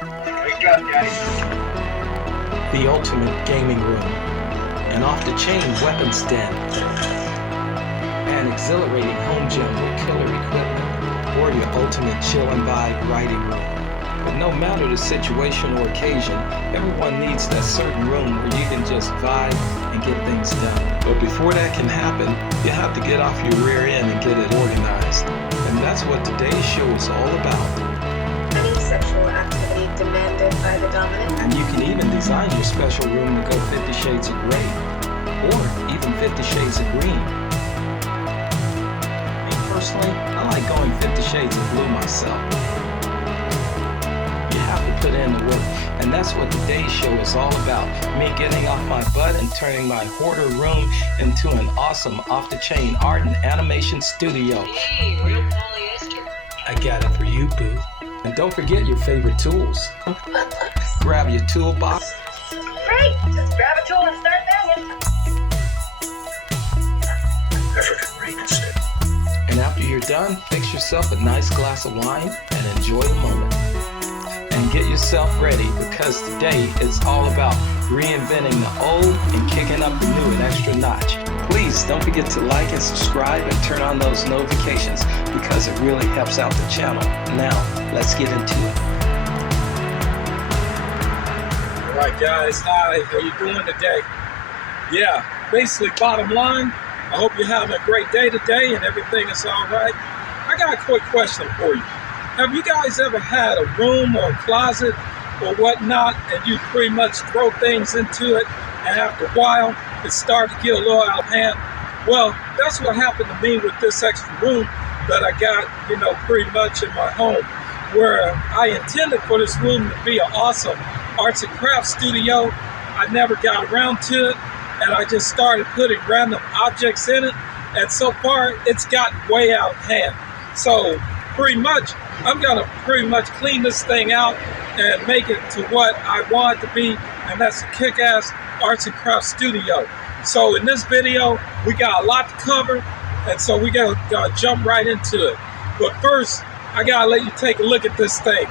Wake up, Daddy. The ultimate gaming room, an off-the-chain weapons den, an exhilarating home gym with killer equipment, or your ultimate chill and vibe writing room. But no matter the situation or occasion, everyone needs that certain room where you can just vibe and get things done. But before that can happen, you have to get off your rear end and get it organized. And that's what today's show is all about. Any sexual activity demanded by the dominant. And you can even design your special room to go 50 shades of gray, or even 50 shades of green. Me personally, I like going 50 shades of blue myself. You have to put in the work, and that's what today's show is all about. Me getting off my butt and turning my hoarder room into an awesome off-the-chain art and animation studio. Hey, real polyester. I got it for you, boo. And don't forget your favorite tools. Grab your toolbox. Great! Just grab a tool and start banging. African rain instead. And after you're done, fix yourself a nice glass of wine and enjoy the moment. And get yourself ready, because today it's all about reinventing the old and kicking up the new an extra notch. Please don't forget to like and subscribe and turn on those notifications, because it really helps out the channel. Now, let's get into it. All right, guys. Hi. How you doing today? Yeah, basically, bottom line, I hope you're having a great day today and everything is all right. I got a quick question for you. Have you guys ever had a room or a closet or whatnot, and you pretty much throw things into it, and after a while, it started to get a little out of hand? Well, that's what happened to me with this extra room that I got, pretty much in my home, where I intended for this room to be an awesome arts and crafts studio. I never got around to it, and I just started putting random objects in it, and so far, it's gotten way out of hand. So, pretty much, I'm gonna pretty much clean this thing out and make it to what I want it to be, and that's a kick-ass arts and crafts studio. So in this video, we got a lot to cover, and so we gotta jump right into it. But first, I gotta let you take a look at this thing.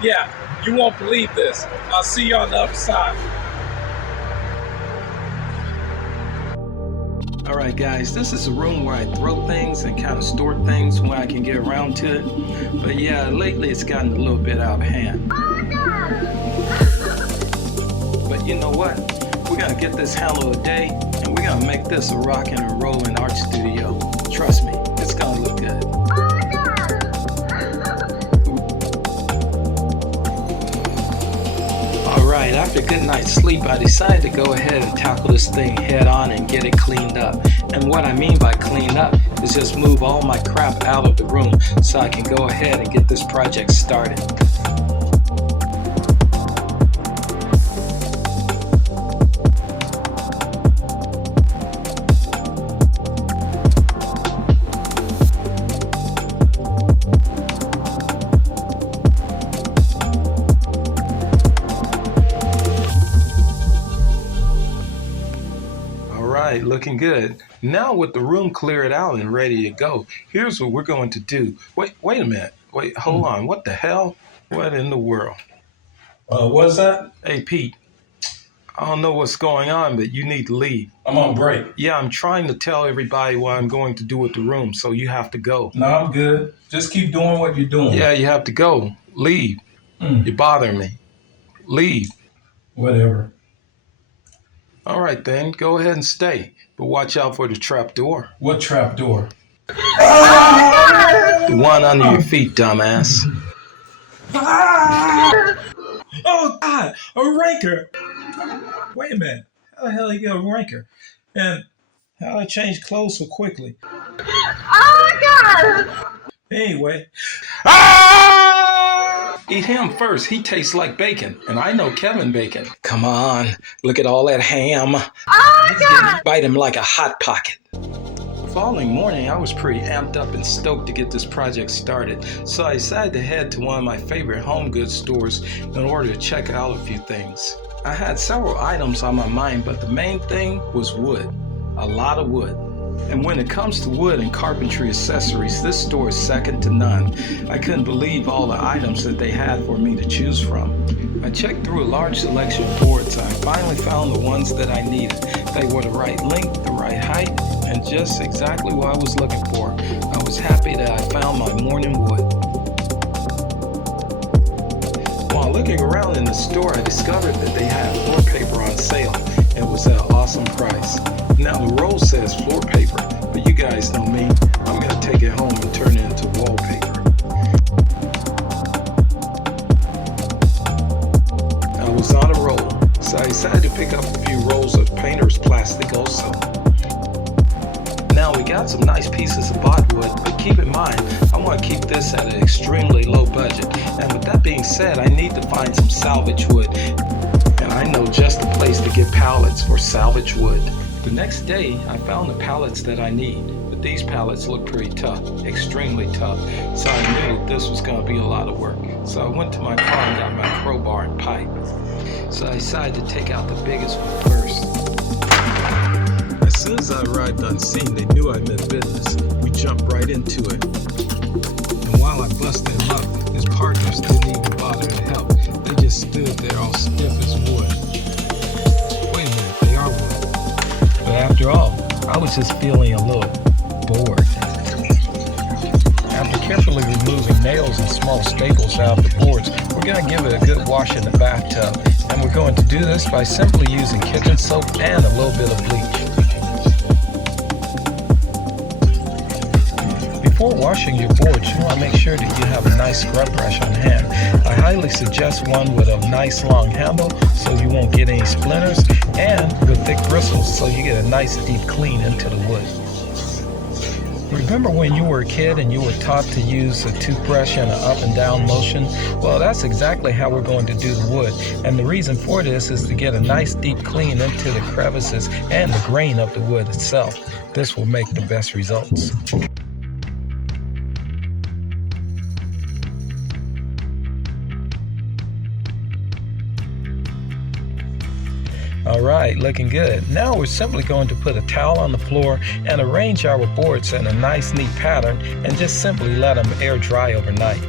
Yeah, you won't believe this. I'll see you on the other side. Alright guys, this is a room where I throw things and kind of store things when I can get around to it. But yeah, lately it's gotten a little bit out of hand. But you know what? We're gonna get this handled today, and we're gonna make this a rockin' and rollin' art studio. Trust me, it's gonna look good. Alright, after a good night's sleep, I decided to go ahead and tackle this thing head on and get it cleaned up. And what I mean by clean up is just move all my crap out of the room so I can go ahead and get this project started. Looking good. Now with the room cleared out and ready to go, here's what we're going to do. Wait a minute. Wait, hold on. What the hell? What in the world? What's that? Hey, Pete. I don't know what's going on, but you need to leave. I'm on break. Yeah, I'm trying to tell everybody what I'm going to do with the room, so you have to go. No, I'm good. Just keep doing what you're doing. Yeah, you have to go. Leave. You're bothering me. Leave. Whatever. All right, then. Go ahead and stay. But watch out for the trap door. What trap door? The one under your feet, dumbass. Oh, God! A ranker! Wait a minute. How the hell you get a ranker? And how did I change clothes so quickly? Oh, God! Anyway. Eat him first. He tastes like bacon. And I know Kevin Bacon. Come on. Look at all that ham. Oh, God! Bite him like a Hot Pocket. The following morning, I was pretty amped up and stoked to get this project started. So I decided to head to one of my favorite home goods stores in order to check out a few things. I had several items on my mind, but the main thing was wood. A lot of wood. And when it comes to wood and carpentry accessories, this store is second to none. I couldn't believe all the items that they had for me to choose from. I checked through a large selection of boards. I finally found the ones that I needed. They were the right length, the right height, and just exactly what I was looking for. I was happy that I found my morning wood. While looking around in the store, I discovered that they had floor paper on sale. It was at an awesome price. Now the roll says floor paper, but you guys know me. I'm going to take it home and turn it into wallpaper. I was on a roll, so I decided to pick up a few rolls of painter's plastic also. Now we got some nice pieces of bought wood, but keep in mind, I want to keep this at an extremely low budget. And with that being said, I need to find some salvage wood. And I know just the place to get pallets for salvage wood. The next day, I found the pallets that I need, but these pallets look pretty tough, extremely tough, so I knew this was going to be a lot of work. So I went to my car and got my crowbar and pipe. So I decided to take out the biggest one first. As soon as I arrived on scene, they knew I meant business. We jumped right into it. And while I busted him up, his partners didn't even bother to help. They just stood there all stiff as wood. Wait a minute, they are wood. But after all, I was just feeling a little bored. After carefully removing nails and small staples out of the boards, we're going to give it a good wash in the bathtub. And we're going to do this by simply using kitchen soap and a little bit of bleach. Before washing your boards, you want to make sure that you have a nice scrub brush on hand. I highly suggest one with a nice long handle so you won't get any splinters, and with thick bristles so you get a nice deep clean into the wood. Remember when you were a kid and you were taught to use a toothbrush in an up and down motion? Well, that's exactly how we're going to do the wood. And the reason for this is to get a nice deep clean into the crevices and the grain of the wood itself. This will make the best results. Alright, looking good. Now we're simply going to put a towel on the floor and arrange our boards in a nice neat pattern and just simply let them air dry overnight.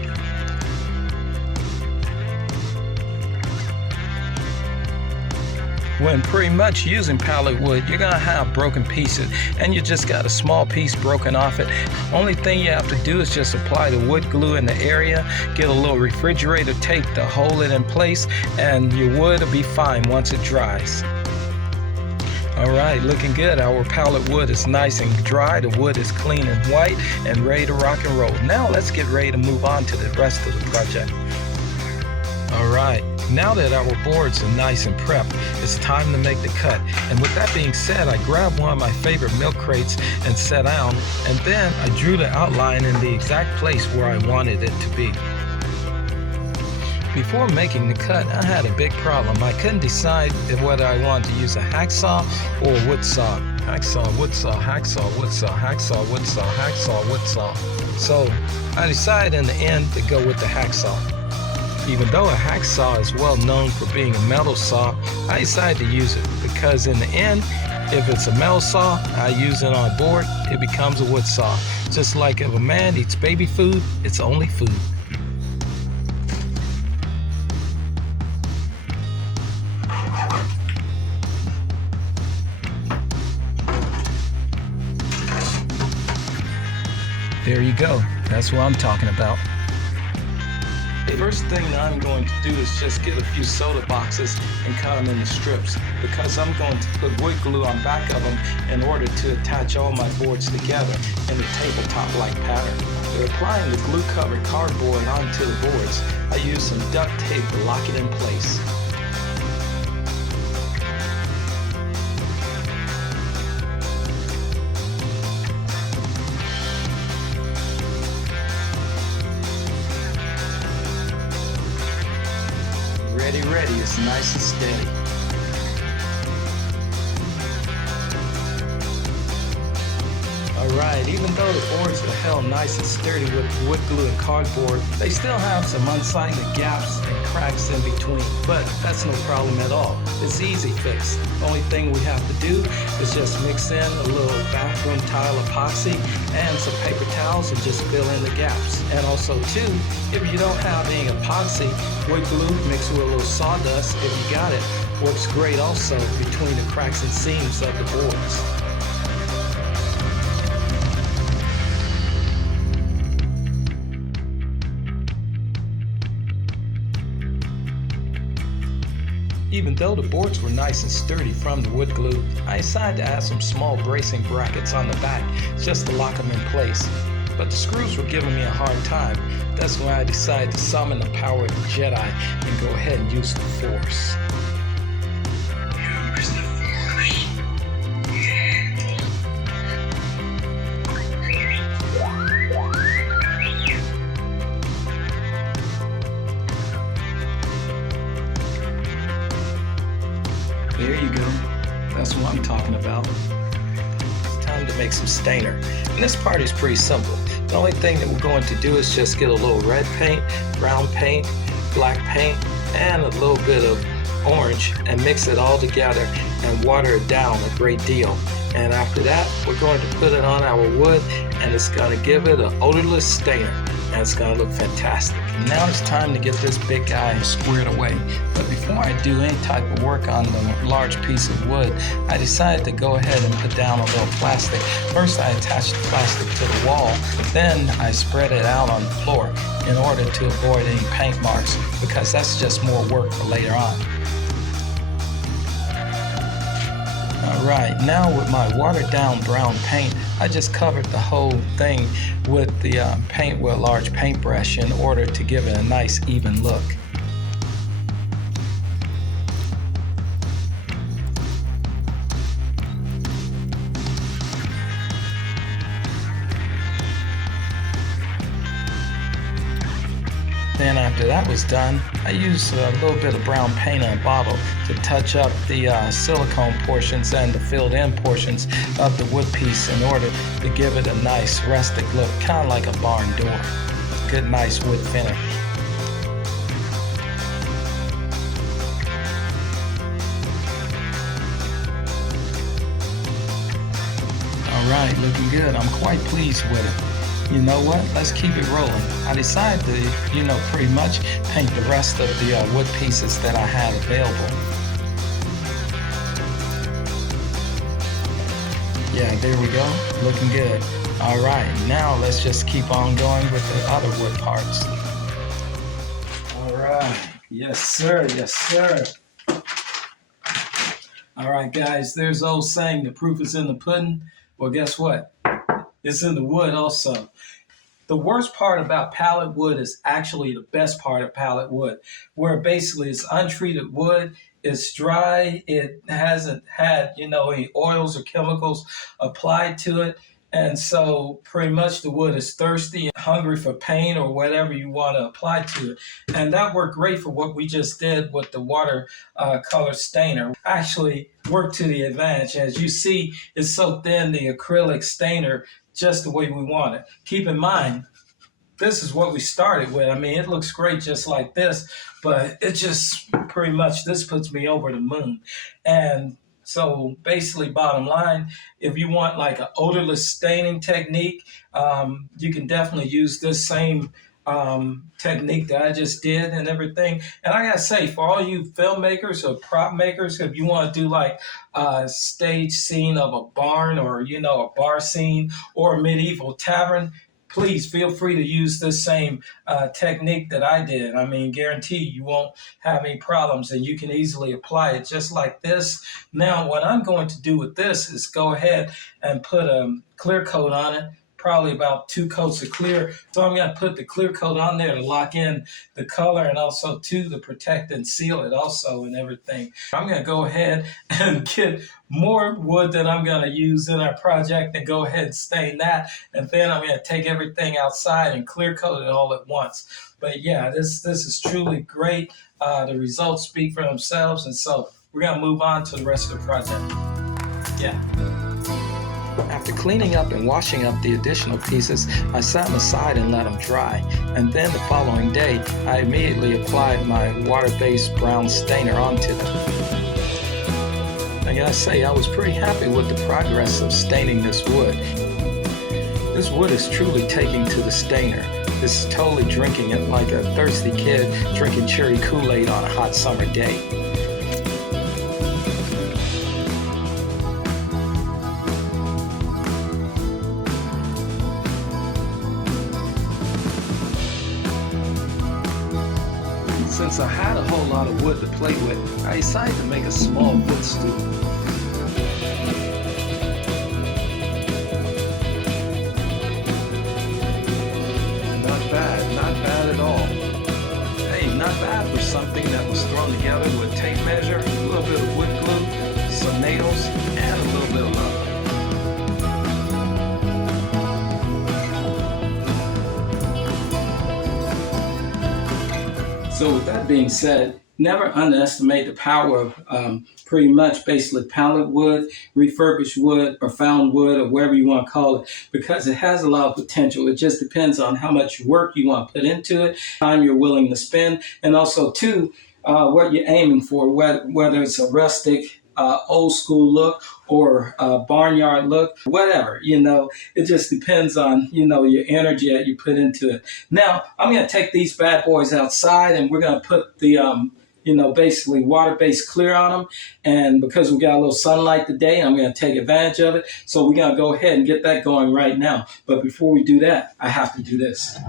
When pretty much using pallet wood, you're going to have broken pieces and you just got a small piece broken off it. Only thing you have to do is just apply the wood glue in the area, get a little refrigerator tape to hold it in place, and your wood will be fine once it dries. Alright, looking good. Our pallet wood is nice and dry. The wood is clean and white and ready to rock and roll. Now let's get ready to move on to the rest of the project. Alright, now that our boards are nice and prepped, it's time to make the cut. And with that being said, I grabbed one of my favorite milk crates and sat down, and then I drew the outline in the exact place where I wanted it to be. Before making the cut, I had a big problem. I couldn't decide whether I wanted to use a hacksaw or a wood saw. Hacksaw, wood saw, hacksaw, wood saw, hacksaw, wood saw, hacksaw, wood saw. So I decided in the end to go with the hacksaw. Even though a hacksaw is well known for being a metal saw, I decided to use it because in the end, if it's a metal saw, I use it on a board, it becomes a wood saw. Just like if a man eats baby food, it's only food. There you go. That's what I'm talking about. The first thing that I'm going to do is just get a few soda boxes and cut them into strips because I'm going to put wood glue on back of them in order to attach all my boards together in a tabletop-like pattern. For applying the glue-covered cardboard onto the boards, I use some duct tape to lock it in place. Ready, it's nice and steady. Alright, even though the boards are held nice and sturdy with wood glue and cardboard, they still have some unsightly gaps and cracks in between. But that's no problem at all. It's easy fixed. Only thing we have to do is just mix in a little bathroom tile epoxy and some paper towels and just fill in the gaps. And also too, if you don't have any epoxy, wood glue mixed with a little sawdust, if you got it, works great also between the cracks and seams of the boards. Even though the boards were nice and sturdy from the wood glue, I decided to add some small bracing brackets on the back just to lock them in place. But the screws were giving me a hard time. That's when I decided to summon the power of the Jedi and go ahead and use the Force. Use the Force. There you go. That's what I'm talking about. It's time to make some stainer. And this part is pretty simple. The only thing that we're going to do is just get a little red paint, brown paint, black paint, and a little bit of orange and mix it all together and water it down a great deal. And after that, we're going to put it on our wood and it's going to give it an odorless stainer. And it's going to look fantastic. Now it's time to get this big guy squared away. But before I do any type of work on the large piece of wood, I decided to go ahead and put down a little plastic. First I attached the plastic to the wall, but then I spread it out on the floor in order to avoid any paint marks, because that's just more work for later on. Alright, now with my watered down brown paint, I just covered the whole thing with the paint with a large paintbrush in order to give it a nice even look. Then after that was done, I used a little bit of brown paint in a bottle to touch up the silicone portions and the filled in portions of the wood piece in order to give it a nice rustic look, kind of like a barn door. Good nice wood finish. Alright, looking good. I'm quite pleased with it. You know what? Let's keep it rolling. I decided to, pretty much paint the rest of the wood pieces that I had available. Yeah, there we go. Looking good. All right, now let's just keep on going with the other wood parts. All right. Yes, sir. Yes, sir. All right, guys, there's the old saying, the proof is in the pudding. Well, guess what? It's in the wood also. The worst part about pallet wood is actually the best part of pallet wood, where basically it's untreated wood, it's dry, it hasn't had, any oils or chemicals applied to it. And so pretty much the wood is thirsty and hungry for paint or whatever you want to apply to it. And that worked great for what we just did with the water color stainer. Actually worked to the advantage. As you see, it's so thin, the acrylic stainer, just the way we want it. Keep in mind, this is what we started with. I mean, it looks great just like this, but it just pretty much, this puts me over the moon. And so basically, bottom line, if you want like an odorless staining technique, you can definitely use this same technique that I just did and everything. And I gotta say, for all you filmmakers or prop makers, if you want to do like a stage scene of a barn or, a bar scene or a medieval tavern, please feel free to use this same technique that I did. I mean, guarantee you won't have any problems and you can easily apply it just like this. Now, what I'm going to do with this is go ahead and put a clear coat on it, probably about 2 coats of clear. So I'm going to put the clear coat on there to lock in the color and also to protect and seal it also and everything. I'm going to go ahead and get more wood that I'm going to use in our project and go ahead and stain that. And then I'm going to take everything outside and clear coat it all at once. But yeah, this is truly great. The results speak for themselves. And so we're going to move on to the rest of the project. Yeah. After cleaning up and washing up the additional pieces, I set them aside and let them dry. And then the following day, I immediately applied my water-based brown stainer onto them. I gotta say, I was pretty happy with the progress of staining this wood. This wood is truly taking to the stainer. This is totally drinking it like a thirsty kid drinking cherry Kool-Aid on a hot summer day. Since I had a whole lot of wood to play with, I decided to make a small footstool. Not bad at all. Hey, not bad for something that was thrown together with tape measure, a little bit of wood glue, some nails, and a little bit of love. So with that being said, never underestimate the power of pretty much basically pallet wood, refurbished wood, or found wood, or whatever you want to call it, because it has a lot of potential. It just depends on how much work you want to put into it, time you're willing to spend, and also too, what you're aiming for, whether it's a rustic, old school look or barnyard look, whatever, it just depends on, your energy that you put into it. Now, I'm going to take these bad boys outside and we're going to put the, basically water-based clear on them. And because we got a little sunlight today, I'm going to take advantage of it. So we're going to go ahead and get that going right now. But before we do that, I have to do this.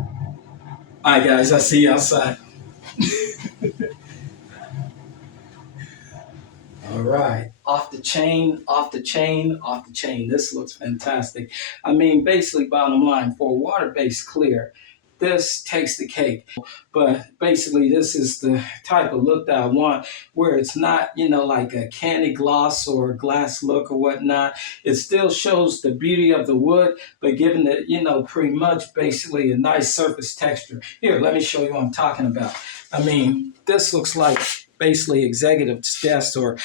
All right, guys, I'll see you outside. All right, off the chain, off the chain, off the chain. This looks fantastic. I mean, basically, bottom line, for a water-based clear, this takes the cake. But basically, this is the type of look that I want, where it's not, like a candy gloss or a glass look or whatnot. It still shows the beauty of the wood, but giving it, pretty much basically a nice surface texture. Here, let me show you what I'm talking about. I mean, this looks like basically executive's desk or,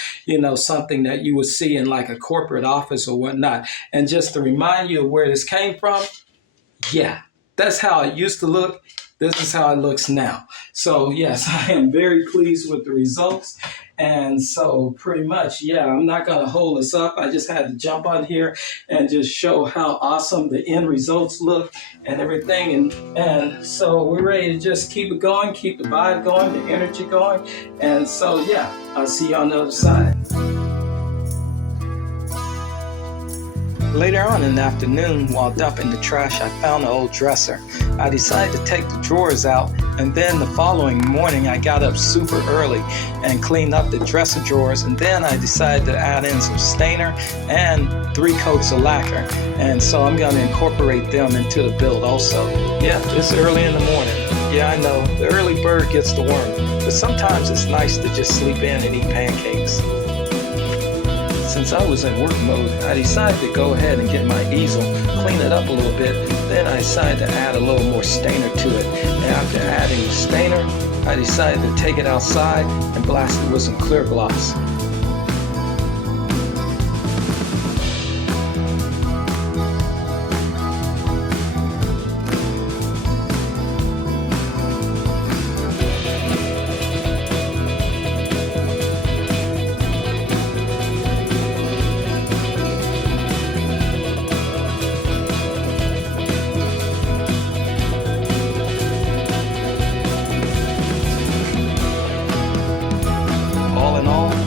something that you would see in like a corporate office or whatnot. And just to remind you of where this came from, yeah, that's how it used to look. This is how it looks now. So yes, I am very pleased with the results. And so pretty much, yeah, I'm not going to hold this up. I just had to jump on here and just show how awesome the end results look and everything. And so we're ready to just keep it going, keep the vibe going, the energy going. And so, yeah, I'll see you on the other side. Later on in the afternoon, while dumping the trash, I found an old dresser. I decided to take the drawers out, and then the following morning I got up super early and cleaned up the dresser drawers, and then I decided to add in some stainer and 3 coats of lacquer. And so I'm going to incorporate them into the build also. Yeah, it's early in the morning. Yeah, I know, the early bird gets the worm, but sometimes it's nice to just sleep in and eat pancakes. Since I was in work mode, I decided to go ahead and get my easel, clean it up a little bit, then I decided to add a little more stainer to it. And after adding the stainer, I decided to take it outside and blast it with some clear gloss.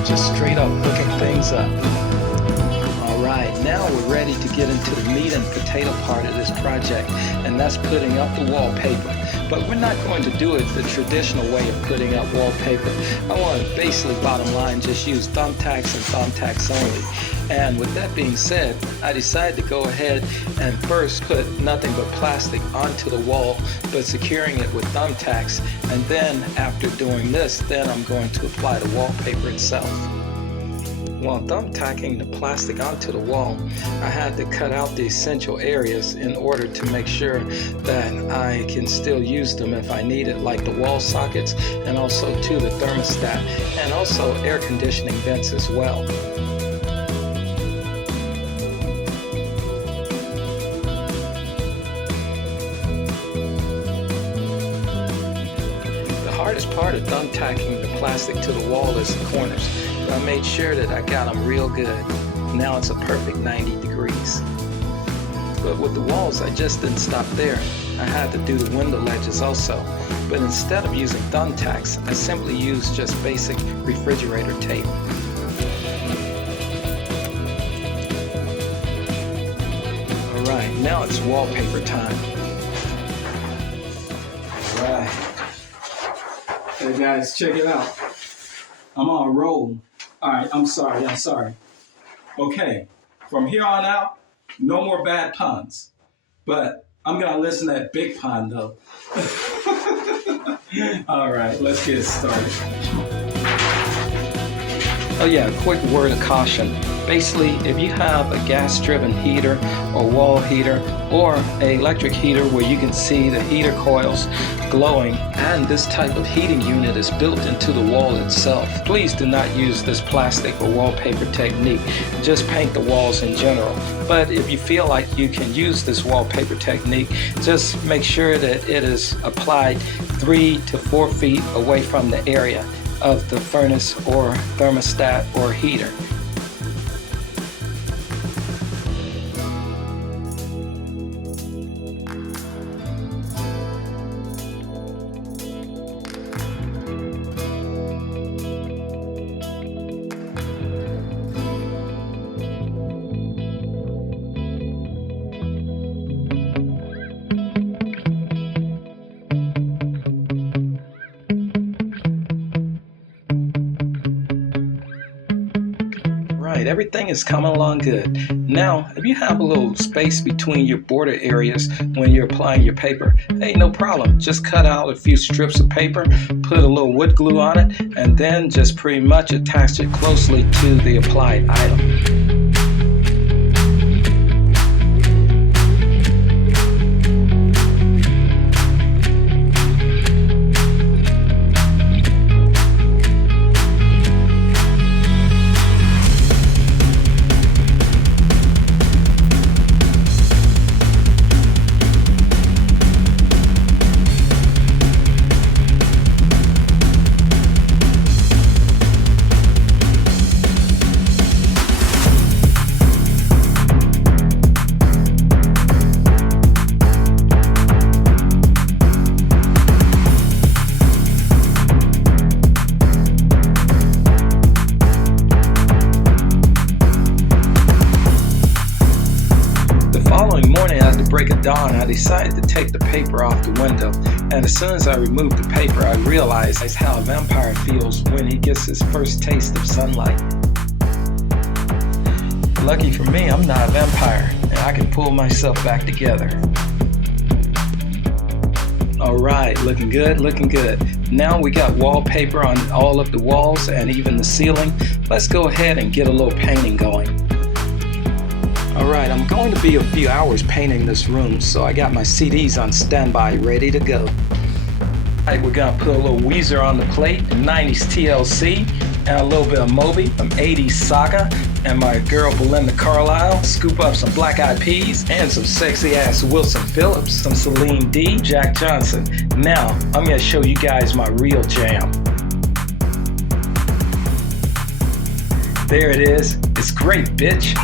Just straight up hooking things up. Alright, now we're ready to get into the meat and potato part of this project, and that's putting up the wallpaper. But we're not going to do it the traditional way of putting up wallpaper. I want to basically, bottom line, just use thumbtacks and thumbtacks only. And with that being said, I decided to go ahead and first put nothing but plastic onto the wall, but securing it with thumbtacks. And then after doing this, then I'm going to apply the wallpaper itself. While thumbtacking the plastic onto the wall, I had to cut out the essential areas in order to make sure that I can still use them if I need it, like the wall sockets and also to the thermostat and also air conditioning vents as well. plastic to the wall as the corners. But I made sure that I got them real good. Now it's a perfect 90 degrees. But with the walls, I just didn't stop there. I had to do the window ledges also. But instead of using thumbtacks, I simply used just basic refrigerator tape. Alright, now it's wallpaper time. Alright. Hey guys, check it out. I'm on a roll. Alright, I'm sorry. Okay, from here on out, no more bad puns. But I'm gonna listen to that big pun though. Alright, let's get started. Oh yeah, a quick word of caution. Basically, if you have a gas-driven heater or wall heater or an electric heater where you can see the heater coils glowing and this type of heating unit is built into the wall itself, please do not use this plastic or wallpaper technique. Just paint the walls in general. But if you feel like you can use this wallpaper technique, just make sure that it is applied 3 to 4 feet away from the area of the furnace or thermostat or heater. Everything is coming along good. Now, if you have a little space between your border areas when you're applying your paper, hey, no problem. Just cut out a few strips of paper, put a little wood glue on it, and then just pretty much attach it closely to the applied item. Break of dawn, I decided to take the paper off the window, and as soon as I removed the paper, I realized how a vampire feels when he gets his first taste of sunlight. Lucky for me, I'm not a vampire, and I can pull myself back together. Alright, looking good, looking good. Now we got wallpaper on all of the walls and even the ceiling. Let's go ahead and get a little painting going. Alright, I'm going to be a few hours painting this room, so I got my CDs on standby, ready to go. Alright, we're going to put a little Weezer on the plate, 90s TLC, and a little bit of Moby, some 80s Saga, and my girl Belinda Carlisle, scoop up some Black Eyed Peas, and some sexy ass Wilson Phillips, some Celine D, Jack Johnson. Now, I'm going to show you guys my real jam. There it is. It's great, bitch.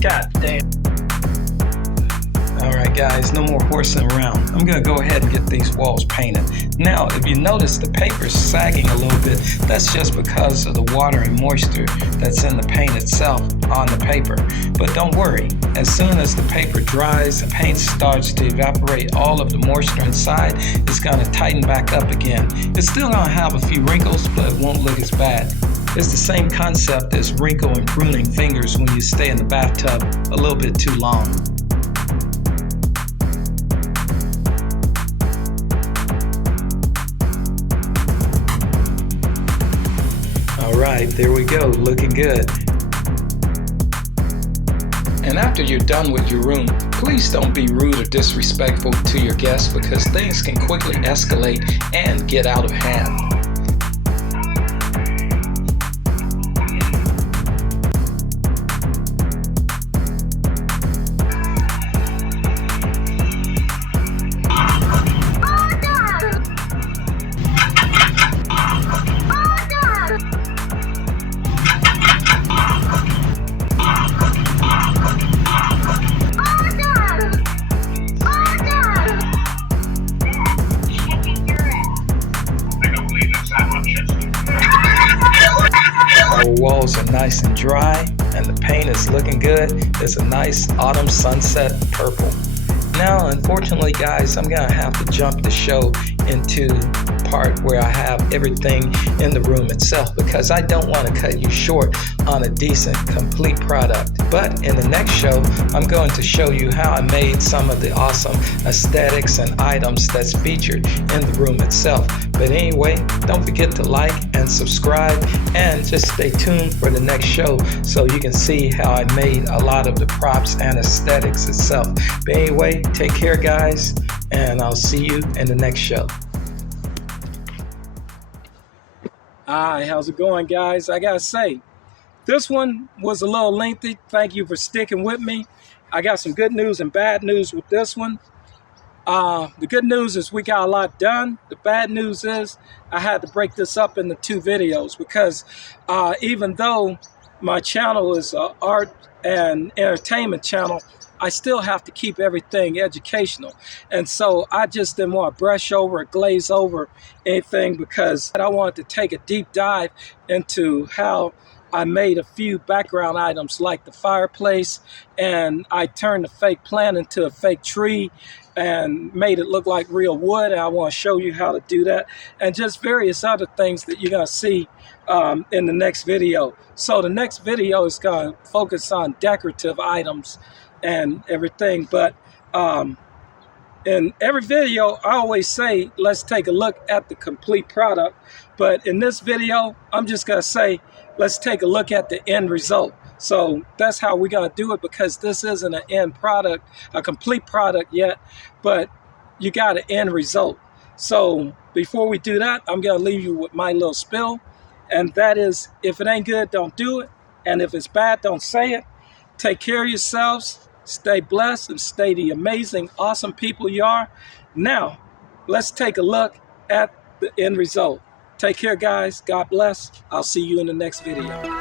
God damn. Alright guys, no more horsing around. I'm going to go ahead and get these walls painted. Now, if you notice the paper's sagging a little bit, that's just because of the water and moisture that's in the paint itself on the paper. But don't worry, as soon as the paper dries, the paint starts to evaporate all of the moisture inside, it's going to tighten back up again. It's still going to have a few wrinkles, but it won't look as bad. It's the same concept as wrinkle and pruning fingers when you stay in the bathtub a little bit too long. Alright, there we go, looking good. And after you're done with your room, please don't be rude or disrespectful to your guests because things can quickly escalate and get out of hand. nice and dry and the paint is looking good. It's a nice autumn sunset purple. Now, unfortunately, guys, I'm gonna have to jump the show into part where I have everything in the room itself, because I don't want to cut you short on a decent, complete product. But in the next show, I'm going to show you how I made some of the awesome aesthetics and items that's featured in the room itself. But anyway, don't forget to like and subscribe, and just stay tuned for the next show so you can see how I made a lot of the props and aesthetics itself. But anyway, take care, guys, and I'll see you in the next show. Hi, how's it going, guys? I gotta say, this one was a little lengthy. Thank you for sticking with me. I got some good news and bad news with this one. The good news is we got a lot done. The bad news is I had to break this up into 2 videos because even though my channel is an art and entertainment channel, I still have to keep everything educational. And so I just didn't want to brush over or glaze over anything, because I wanted to take a deep dive into how I made a few background items like the fireplace, and I turned the fake plant into a fake tree and made it look like real wood. And I want to show you how to do that, and just various other things that you're going to see in the next video. So the next video is going to focus on decorative items and everything. But in every video, I always say, let's take a look at the complete product. But in this video, I'm just going to say, let's take a look at the end result. So that's how we're going to do it, because this isn't an end product, a complete product yet, but you got an end result. So before we do that, I'm going to leave you with my little spill. And that is, if it ain't good, don't do it. And if it's bad, don't say it. Take care of yourselves. Stay blessed and stay the amazing, awesome people you are. Now, let's take a look at the end result. Take care, guys. God bless. I'll see you in the next video.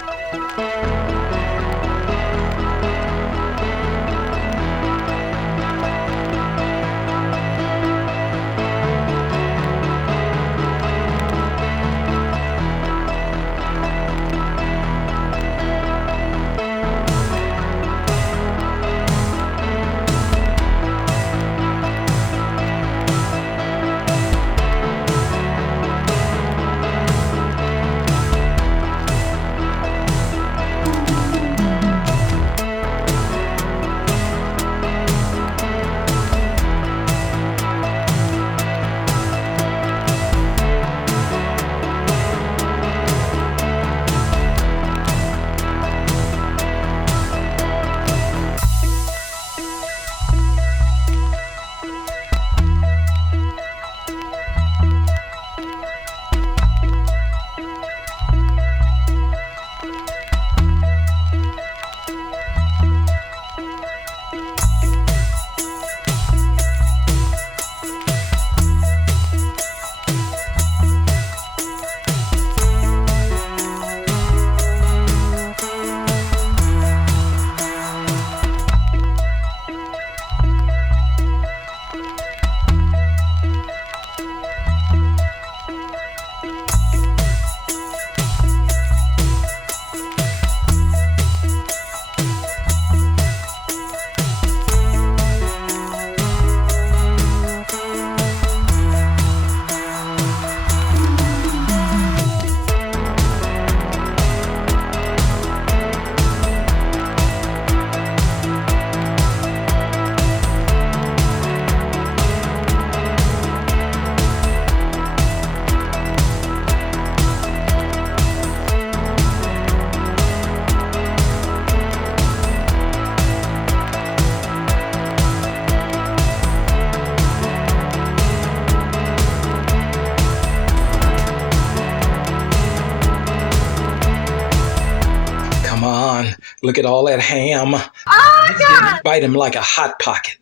Look at all that ham. Oh, God! Bite him like a hot pocket.